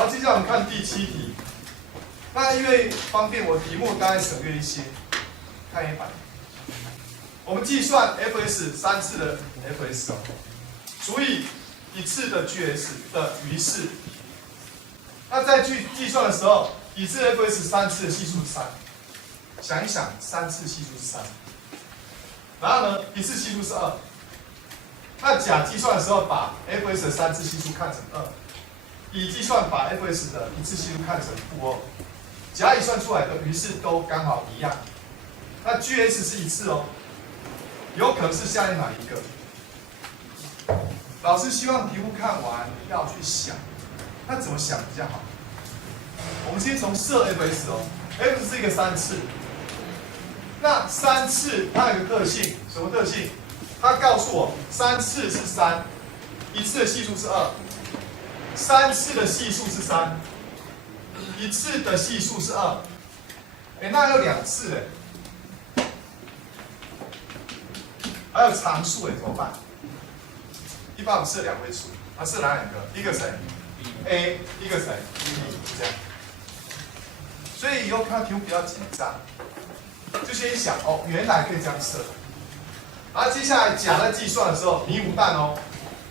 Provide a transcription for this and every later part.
好，接下来我们看第7题。那因为方便我题目大概省略一些，看一版。我们计算 fs 3次的 fs 除以1次的 gs 的余式。那在计算的时候，已知 fs 3次的系数是3。想一想，3次系数是3。然后呢，1次系数是2。那甲计算的时候，把 fs 的3次系数看成2。乙计算把 fs 的1次系数看成-2，甲乙算出来的余式都刚好一样。那 gs 是1次哦，有可能是下列哪一个？老师希望题目看完要去想，那怎么想比较好？我们先从设 fs 哦 ，f 是一个3次，那3次它有一个特性，什么特性？它告诉我3次是3， 1次的系数是2，3次的系数是3， 1次的系数是2，那有2次还有常数怎么办？一般我们设2位数，设哪2个？一个谁 ？A， 一个谁 ？B， 这样。所以以后看到题目比较紧张，就先想哦，原来可以这样设。然后接下来甲在计算的时候，迷糊蛋哦，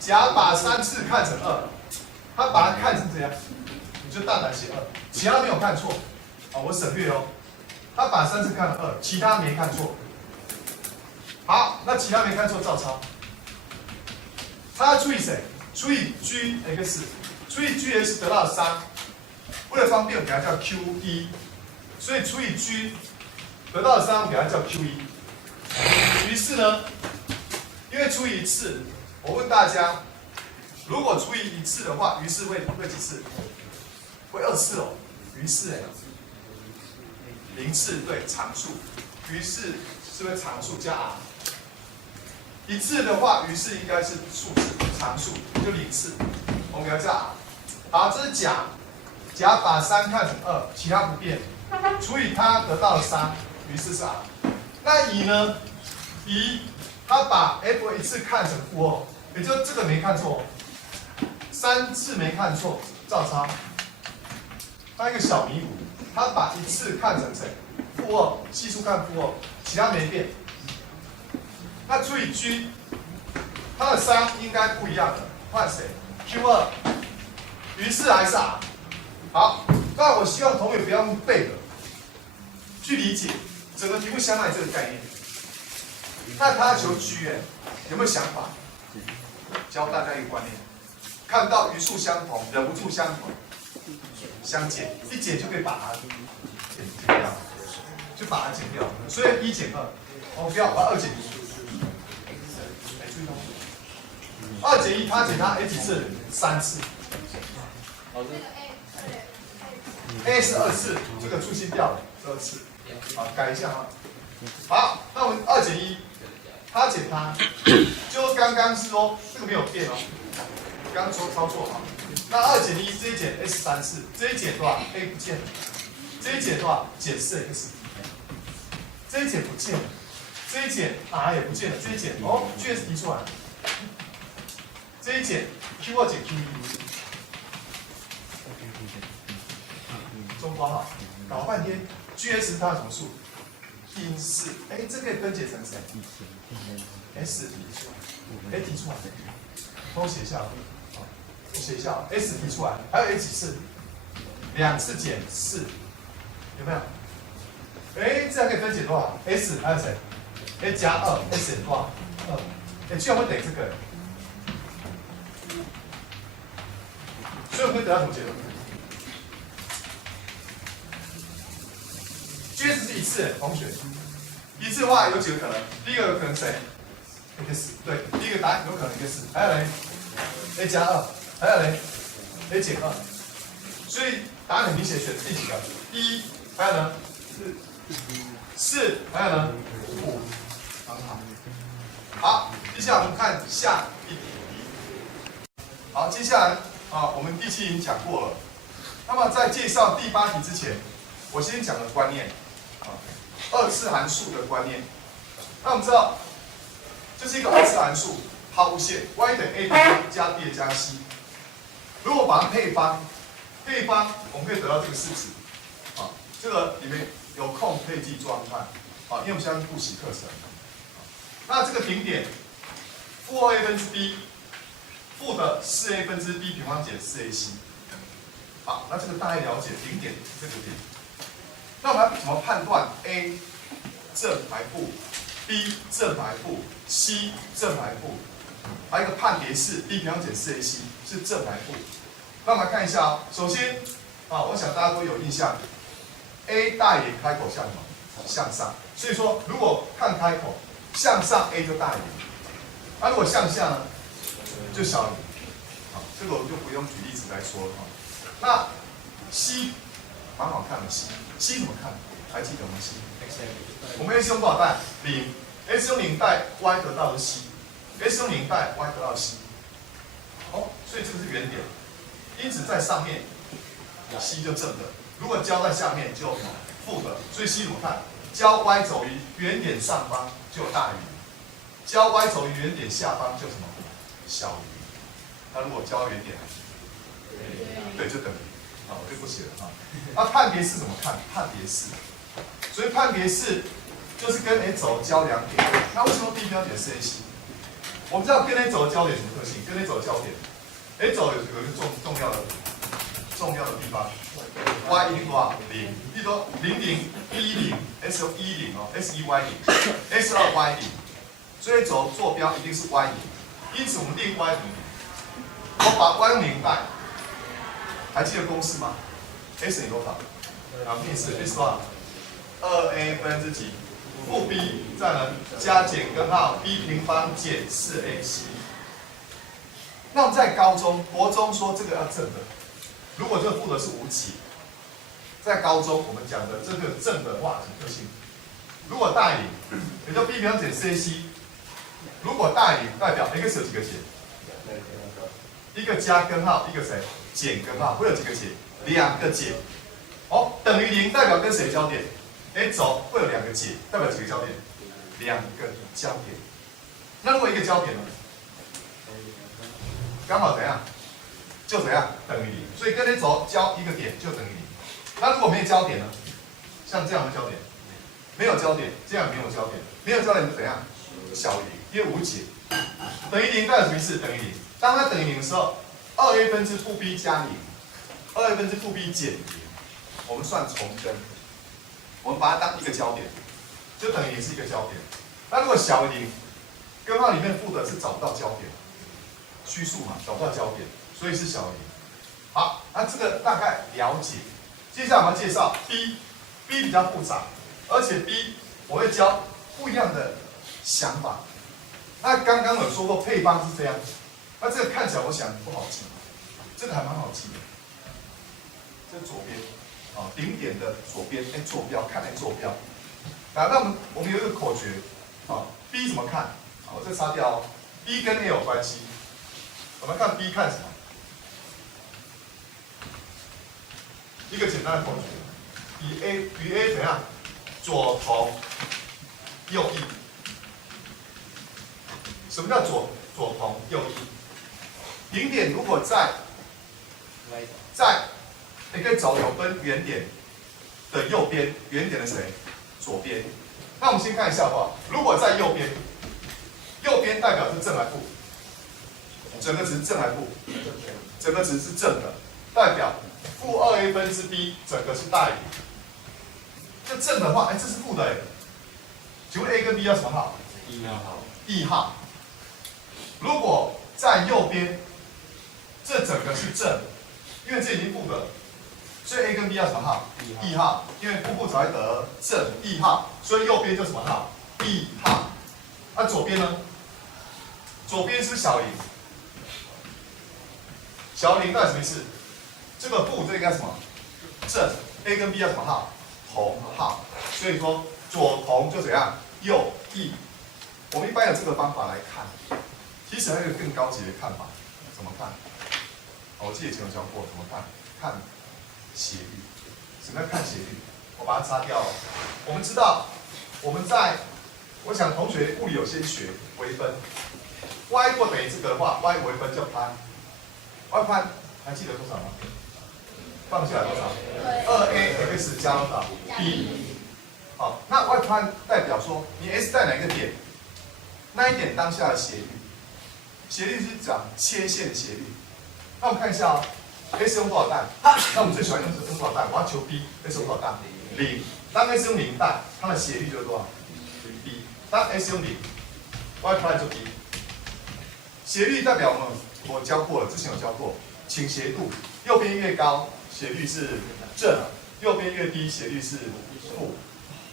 甲把3次看成2，他把它看成这样，你就大胆写2，其他没有看错，我省略哦。他把3次看成2，其他没看错。好，那其他没看错照抄。他要除以谁？除以 gx， 除以 gx 得到3。为了方便，我给它叫 q1， 所以除以 g 得到3，我给它叫 q1。于是呢，因为除以1次，我问大家，如果除以1次的话，于是会几次？会2次哦。于是0次对常数，于是是不是常数加 r？ 1次的话，于是应该是数字常数，就0次，我们给它叫 r。好，这是甲，甲把3看成2，其他不变，除以它得到了3，于是是 r。那乙呢？乙他把 f 1次看成-2，也就这个没看错，3次没看错，照抄。他一个小迷糊，他把1次看成谁？-2，系数看-2，其他没变。那除以 g， 它的3应该不一样的，换谁 ？q2， 于是还是 r。好，那我希望同学不要用背的，去理解整个题目相当于这个概念。那他求 g， 有没有想法？教大家一个观念，看到余数相同，忍不住相同，相减，一减就可以把它减掉，就把它减掉。所以1减2，我们不要把2减1。2减1，他减他 a 几次？3次。a 是2次，这个粗心掉了，2次。好，改一下啊。好，那我们2减1，他减他，就刚刚是说这个没有变哦，刚刚操作好。那2减1，这一减 s 3次，这一减多少 ？a 不见了，这一减多少？减4x， 这一减不见了，这一减 r 也不见了，这一减GS 提出来。这一减 q2 减 q1， 中括号，搞半天 ，GS 它有什么数？-4，这可以分解成谁 ？S 提出来，A 提出来，帮我写一下，我写一下 ，S 提出来，还有 A 几次？2次减4，有没有？这样可以分解多少 ？S 还有谁 ？A 加2 ，S 减多少？2，居然会等于这个。所以我们会得到什么结论 ？GS 是1次，同学，1次的话有几个可能？第一个有可能谁 ？x， 对，第一个答案有可能 x， 还有嘞 ，a 加2，还有嘞 ，a 减2，所以答案很明显选第几个？1，还有呢？4，还有呢？5，很好。好，接下来我们看下一题。好，接下来。我们第7题已经讲过了。那么在介绍第8题之前，我先讲个观念，2次函数的观念。那我们知道，这是一个2次函数，抛物线 y 等于 a 加 b 加 c。如果把它配方配方我们可以得到这个式子，啊，这个里面有空可以自己做案看，啊，因为我们现在是复习课程。那这个顶点，负 2a 分之 b， 负的 4a 分之 b 平方减 4ac。好，那这个大概了解顶点这个点。那我们要怎么判断 a 正还负 b 正还负 c 正还负？还有一个判别式 b 平方减 4ac 是正还负。那我们来看一下哦，首先啊，我想大家都有印象 ，a 大于零开口向什么？向上。所以说，如果看开口向上 a 就大于零，那如果向下呢，就小于零。好，这个我就不用举例子来说了哈。那 c 蛮好看的 c 怎么看？还记得吗 ？c 我们 x 用多少代？零 ，x 用0代 y 得到的 c，x 用0代 y 得到 c。哦，所以这个是原点，因此在上面 c 就正的，如果交在下面就负的，所以 c 怎么看？交 y 走于原点上方就大于，交 y 走于原点下方就什么？小于。那如果交原点，对，就等于。好，我就不写了哈。那判别式怎么看？判别式，所以判别式就是跟 A 轴交两点。那为什么 B 标点是 AC？ 我们知道跟 A 轴交点什么特性？跟 A 轴交点 ，A 轴有一个重要的地方 ，y 一定多少？0。比如说00，B0，S 用10哦 ，S1Y0，S2Y0，所以轴坐标一定是 Y0。因此我们定 Y0，我把 Y 用0代。还记得公式吗 ？x 等于多少？定式 x 多少？2a 分之几？负 b 再呢加减根号 b 平方减 4ac。那我们在国中说这个要正的，如果这个负的是无解，在高中我们讲的这个正的话，什么特性？如果大于0，也就 b 平方减 4ac。如果大于0，代表 x 有几个解？一个加根号，一个谁？减根号，会有几个解？2个解。哦，等于0代表跟谁交点 ？A 轴会有2个解，代表几个交点？2个交点。那如果一个交点呢？刚好怎样？就怎样？等于0。所以跟 A 轴交一个点就等于0。那如果没有交点呢？像这样的交点，没有交点，这样没有交点，没有交点就怎样？小于0，因为无解。等于0代表什么意思？等于0。当它等于0的时候。2a 分之负 b 加0，2a 分之负 b 减0，我们算重根，我们把它当一个焦点，就等于0是一个焦点。那如果小于0，根号里面负的是找不到焦点，虚数嘛，找不到焦点，所以是小于0。好，那这个大概了解。接下来我们要介绍 B 比较复杂，而且 B 我会教不一样的想法。那刚刚有说过配方是这样子。那这个看起来我想不好记，这个还蛮好记的。这是左边，啊，顶点的左边，坐标，看坐标。那我们有一个口诀，啊 ，B 怎么看？好，我这擦掉哦。B 跟 A 有关系。我们看 B 看什么？一个简单的口诀，与 A 怎样？左同右异。什么叫左同右异？顶点如果在一个轴有分原点的右边，原点的谁？左边。那我们先看一下好不好？如果在右边，右边代表是正还负？整个值是正还负？整个值是正的，代表负 2a 分之 b 整个是大于0。这正的话，这是负的请问 A 跟 B 要什么号？异号。如果在右边，这整个是正，因为这已经负的，所以 A 跟 B 要什么号？异号，因为负才会得正异号，所以右边就什么号？异号。那左边呢？左边是小于0，小于0代表什么意思？这个负这应该什么？正 A 跟 B 要什么号？同号。所以说左同就怎样？右异。我们一般有这个方法来看，其实还有一个更高级的看法，怎么看？我记得以前有教过，怎么看？看斜率。什么叫看斜率？我把它擦掉了。我们知道，我想同学物理有先学微分 ，y 如果等于这个的话 ，y 微分叫攀 ，y 攀还记得多少吗放下来多少？2ax 加多少 b？ 好，那 y prime 代表说你 s 在哪一个点？那一点当下的斜率，斜率是讲切线斜率。那我们看一下哦 ，s 用多少代？那我们最喜欢用多少代？我要求 b，s 用多少代？0。当 s 用0代，它的斜率就是多少 ？b。当 s 用0 ，y prime 就 b。斜率代表我教过了，之前有教过，倾斜度，右边越高，斜率是正；右边越低，斜率是负。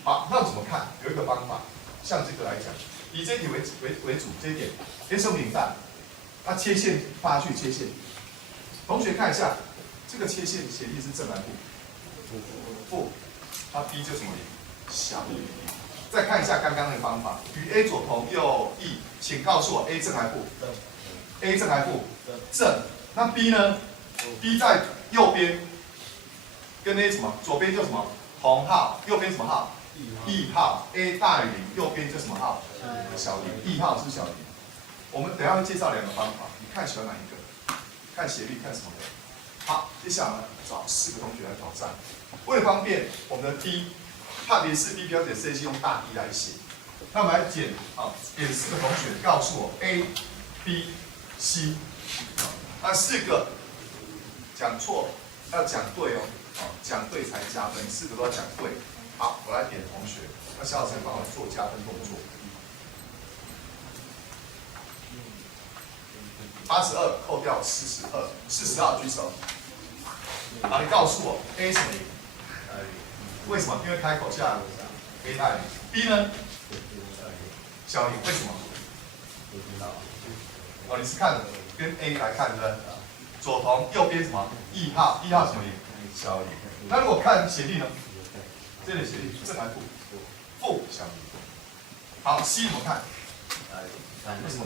好，那我们怎么看？有一个方法，像这个来讲，以这一题为主，这一点 s 用0代，它切线发去切线。同学看一下，这个切线斜率是正还是负？负。它 b 就什么零？小于。再看一下刚刚那个方法，与 a 左同右异，请告诉我 a 正还负？a 正还负？正。那 b 呢 ？b 在右边，跟 a 什么？左边就什么？同号，右边什么号？异号。a 大于0，右边就什么号？小于0。异号是小于0。我们等一下会介绍2个方法，你看喜欢哪一个？看斜率，看什么的？好，接下来呢，找4个同学来挑战。为了方便我们的 d， 判别式 d 标点 c 是用大 D 来写。那我们来点4个同学告诉我 a、b、c。那4个讲错要讲对哦，讲对才加分，4个都要讲对。好，我来点同学，那小老师帮我做加分动作。82扣掉42，42举手。好，你告诉我 a 什么零？为什么？因为开口下 a 大于0。b 呢？小于0，为什么？哦，你是看跟 a 来看对不对？左同右边什么？异号，异号什么零？小于0。那如果看斜率呢？这里斜率正还是负？负小于0。好 ，c 怎么看？为什么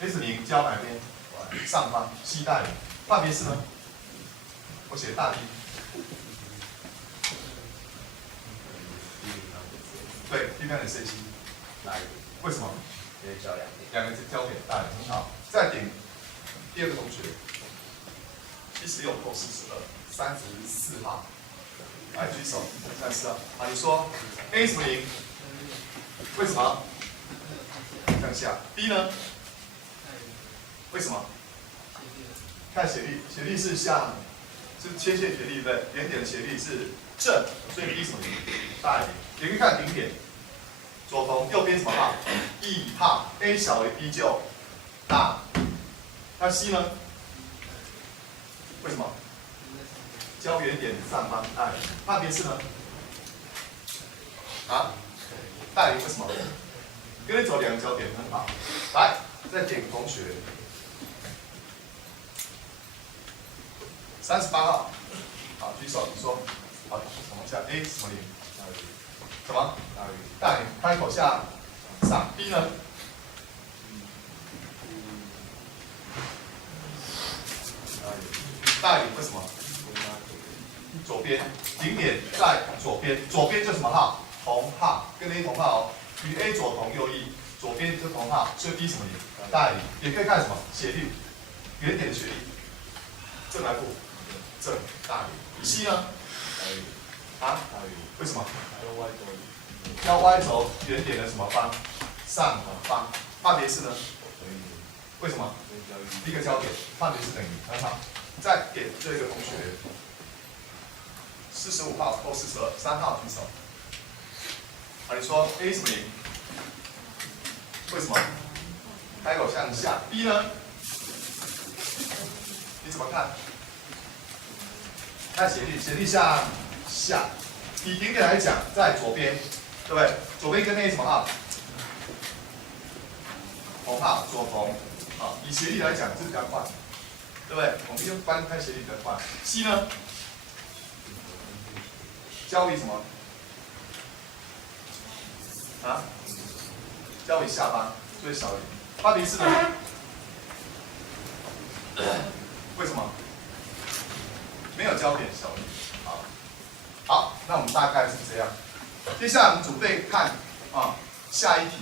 ？x 0交哪边？上方 c 大于0。判别式呢？我写大 D。对 ，D 标点 C 7。为什么？因为交2个交点大于0。好，再点第2个同学，76扣42，34号，来举手，34号。好，你说 A 什么0？为什么？向下。B 呢？为什么？看斜率，斜率是切线斜率对不对？点点的斜率是正，所以 B 什么0？大于0。也可以看顶点，左同右边什么号？异号 ，A 小于 B 就大。那 C 呢？为什么？交原点上方大于0。判别式呢？大于0为什么？跟你走2个交点很好。来，再点同学。38号，好，举手，你说，好，什么下 A 什么0？什么？大于0，开口下上。B 呢？大于0，为什么？左边，顶点在左边，左边就什么号？同号，跟 A 同号哦。与 A 左同右异，左边就同号，所以 B 什么0？大于0。也可以看什么？斜率，原点的斜率，正还负？正大于0。C 呢？大于0。为什么？交 y 轴原点的什么方？上方。判别式呢？为什么？第一个交点，判别式等于，很好。再点这个同学，45号扣42，3号举手。好，你说 A 什么0？为什么？开口向下。B 呢？你怎么看？看斜率，斜率向下。以顶点来讲，在左边，对不对？左边跟 A 什么号？同号，左同。好，以斜率来讲，这比较快，对不对？我们用翻开斜率比较快。C 呢？交于什么？交于下方，所以小于0。判别式呢？为什么？没有交点，小于0。好，那我们大概是这样。接下来我们准备看下一题。